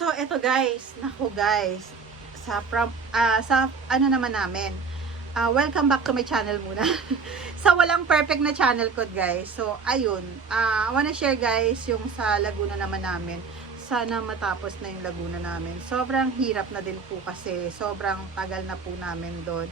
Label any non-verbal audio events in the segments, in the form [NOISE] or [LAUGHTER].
So, eto guys, naku guys, sa from, ah, sa ano naman namin, ah, welcome back to my channel muna. [LAUGHS] sa walang perfect na channel ko guys. So, ayun, ah, I wanna share guys yung sa Laguna naman namin. Sana matapos na yung Laguna namin. Sobrang hirap na din po kasi sobrang tagal na po namin doon.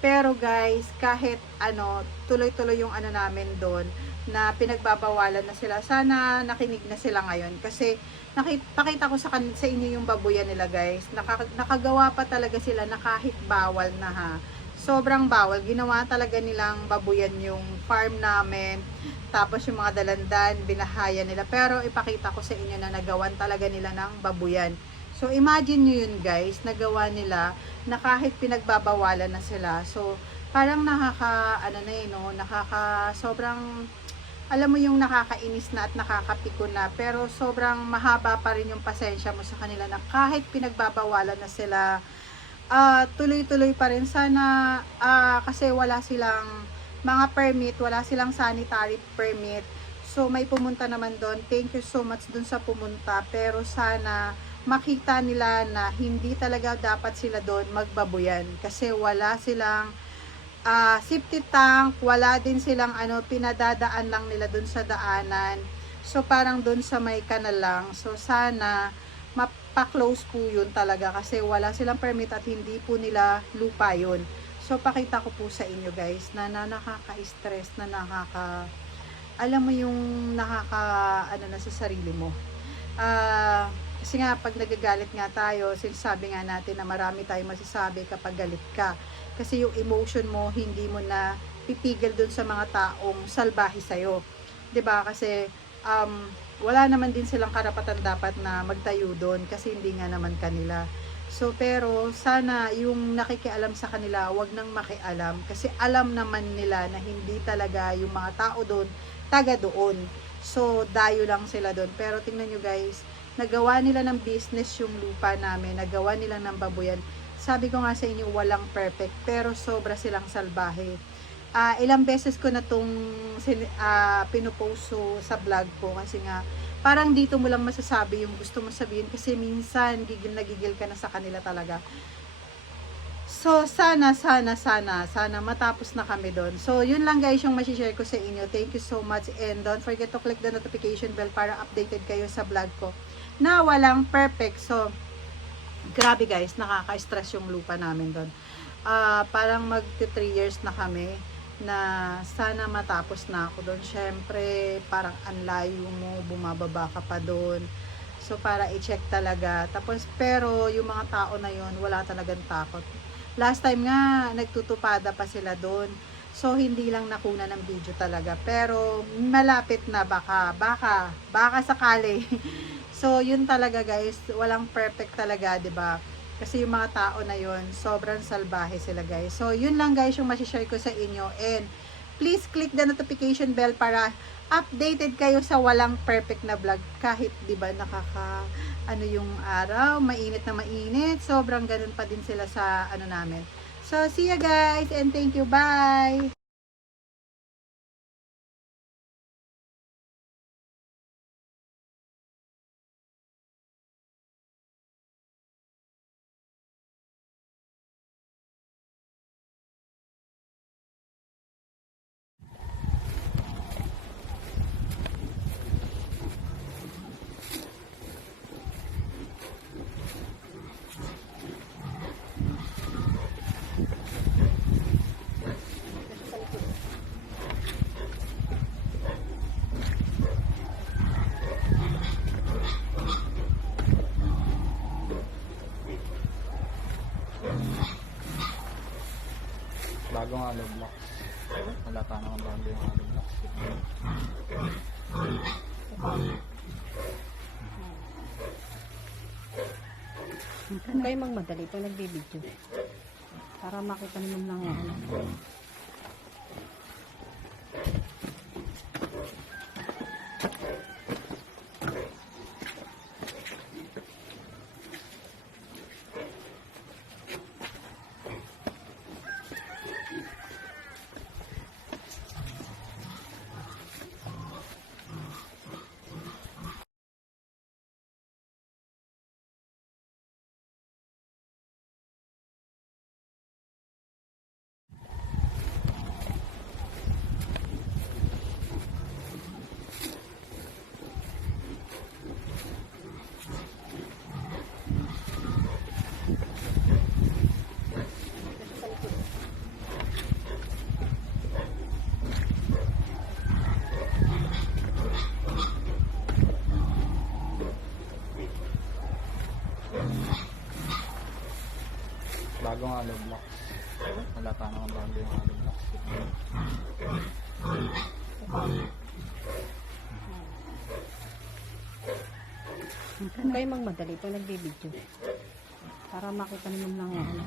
Pero guys, kahit ano, tuloy-tuloy yung ano namin doon na pinagbabawalan na sila. Sana nakinig na sila ngayon kasi nakita ko sa, sa inyo yung babuyan nila guys. Naka, nakagawa pa talaga sila na kahit bawal na ha. Sobrang bawal. Ginawa talaga nilang babuyan yung farm namin. Tapos yung mga dalandan, binahayan nila. Pero ipakita ko sa inyo na nagawan talaga nila ng babuyan. So imagine nyo yun guys, nagawa nila na kahit pinagbabawalan na sila. So parang nakaka, ano na yun, no? nakaka, sobrang, alam mo yung nakakainis na at nakakapiko na. Pero sobrang mahaba pa rin yung pasensya mo sa kanila na kahit pinagbabawalan na sila, ah, tuloy-tuloy pa rin. Sana, ah, kasi wala silang mga permit, wala silang sanitary permit. So, may pumunta naman doon. Thank you so much doon sa pumunta. Pero sana, makita nila na hindi talaga dapat sila doon magbabuyan. Kasi wala silang ah safety tank, wala din silang ano, pinadadaan lang nila doon sa daanan. So, parang doon sa may kanal lang. So, sana, mapa-close po yun talaga kasi wala silang permit at hindi po nila lupa yun. So, pakita ko po sa inyo guys na, na nakaka-stress, na nakaka, alam mo yung nakaka, ano na sa sarili mo. Ah, kasi nga, pag nagagalit nga tayo, sinasabi nga natin na marami tayong masasabi kapag galit ka. Kasi yung emotion mo, hindi mo na pipigil dun sa mga taong salbahe sa'yo. ba Kasi, um, wala naman din silang karapatan dapat na magtayo doon kasi hindi nga naman kanila. So, pero sana yung nakikialam sa kanila, wag nang makialam. Kasi alam naman nila na hindi talaga yung mga tao doon, taga doon. So, dayo lang sila doon. Pero tingnan nyo guys, nagawa nila ng business yung lupa namin, nagawa nila ng babuyan. Sabi ko nga sa inyo, walang perfect, pero sobra silang salbahe. Ah, ilang beses ko na itong uh, pinupost so, sa vlog ko kasi nga parang dito mo lang masasabi yung gusto mo sabihin kasi minsan gigil na gigil ka na sa kanila talaga. So, sana, sana, sana, sana matapos na kami doon. So, yun lang guys yung masishare ko sa inyo. Thank you so much and don't forget to click the notification bell para updated kayo sa vlog ko na walang perfect. So, grabe guys, nakaka-stress yung lupa namin doon. Ah, parang mag 3 years na kami na sana matapos na ako doon. Syempre, parang anlayo mo, bumababa ka pa doon. So, para i-check talaga. Tapos, pero yung mga tao na yon wala talagang takot. Last time nga, nagtutupada pa sila doon. So, hindi lang nakuna ng video talaga. Pero, malapit na baka, baka, baka sakali. [LAUGHS] so, yun talaga guys. Walang perfect talaga, 'di ba kasi yung mga tao na yon sobrang salbahe sila guys. So, yun lang guys yung masishare ko sa inyo. And, please click the notification bell para updated kayo sa walang perfect na vlog. Kahit, di ba, nakaka, ano yung araw, mainit na mainit. Sobrang ganun pa din sila sa, ano namin. So, see ya guys and thank you. Bye! Bagong hollow blocks. Halata naman bago yung hollow blocks. Huwag kayo magmadali pag nagbibideo. Para makita naman lang ano. Bagong hollow block. Halata naman bago yung hollow block. Huwag kayo magmadali pag nagbibideo. Para makita naman ng ano.